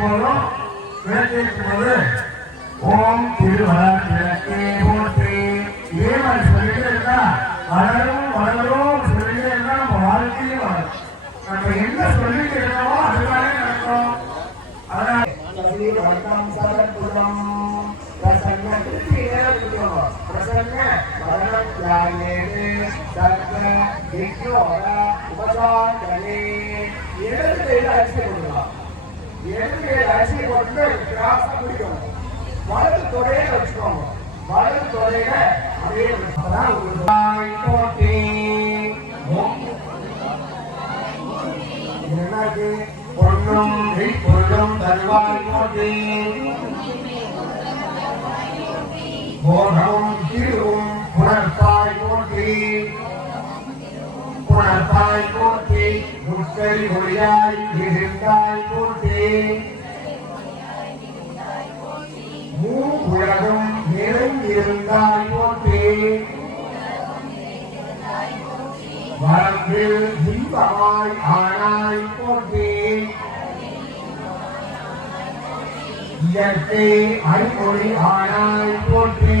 போதும் விளக்கேற்றும் போது ஓம் திருவளர் விளக்கே போற்றி. இதே மாதிரி சொல்லிட்டே இருந்தா வளரும் வளரும் சொல்லிட்டே இருந்தா நம்ம வாழ்க்கையும் வளரும். நம்ம என்ன சொல்லிட்டு இருக்கோமோ அதுதானே நடக்கும். அதனால பிரசன்ன பிரசன்ன விக்னோர அரிசி கொடுக்கலாம் இடது கையில அரிசி போட்டு கிராஸா பிடிக்கணும் வலது தொடையை வச்சுக்கோங்க. வலது தொடையில அப்படியே அப்பதான் எனக்கு தருவாய் திருவும் புணர்த்தாய் புணர்த்தாய் முற்கை ஒளியாய் மிகுந்தாய் போற்றி மூ உலகம் நிறைந்திருந்தாய் போற்றி வரம்பில் இன்பமாய் ஆனாய் போற்றி இயற்கை அறிமொழி ஆனாய் போற்றி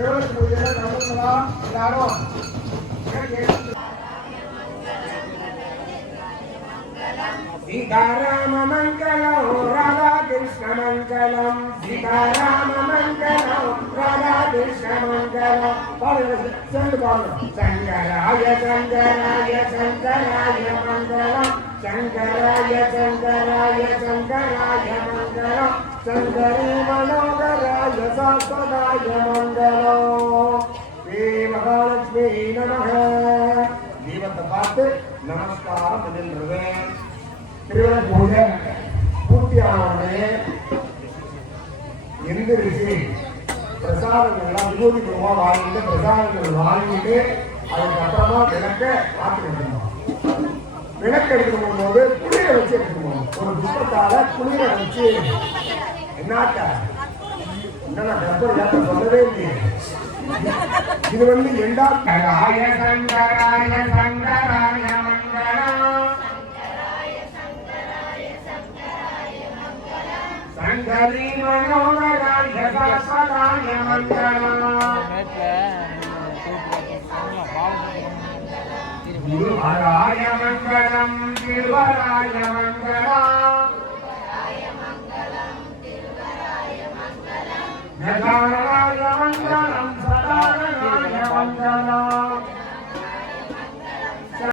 எல்லாரும் சீதாராம மங்களம் ராதா கிருஷ்ண மங்களம் சீதாராம மங்களம் ராதா கிருஷ்ண மங்களம் பாடுங்க சேர்ந்து பாடுங்க சங்கராய சங்கராய சங்கராய மங்களம் சங்கராய சங்கராய சங்கராய மங்களம் சங்கரி மனோகராய சாஸ்வதாய ஸ்ரீ மகாலட்சுமி நமக. தீபத்தை பார்த்து நமஸ்காரம் பண்ணின்றது திருவிழா பூஜை பூர்த்தியான எந்திரிச்சு பிரசாதங்கள்லாம் விபூதி பூர்வமா வாங்கிட்டு பிரசாதங்கள் வாங்கிட்டு அதுக்கப்புறமா விளக்க மாற்றி எடுக்கணும் விளக்கு எடுத்துட்டு போகும்போது குளிர வச்சு எடுத்துட்டு போகணும். ஒரு புஷ்பத்தால குளிர வச்சு. என்னாட்ட சொல்லவே இல்லையே இது வந்து எண்டாம் கராய சங்கராய சங்கராய சங்கரி மனோகராய மங்களம் திருவராய மங்களம் திருவராய மங்களம் ವಂದನಂ ಸದಾನಗಾಯ ವಂದನಾ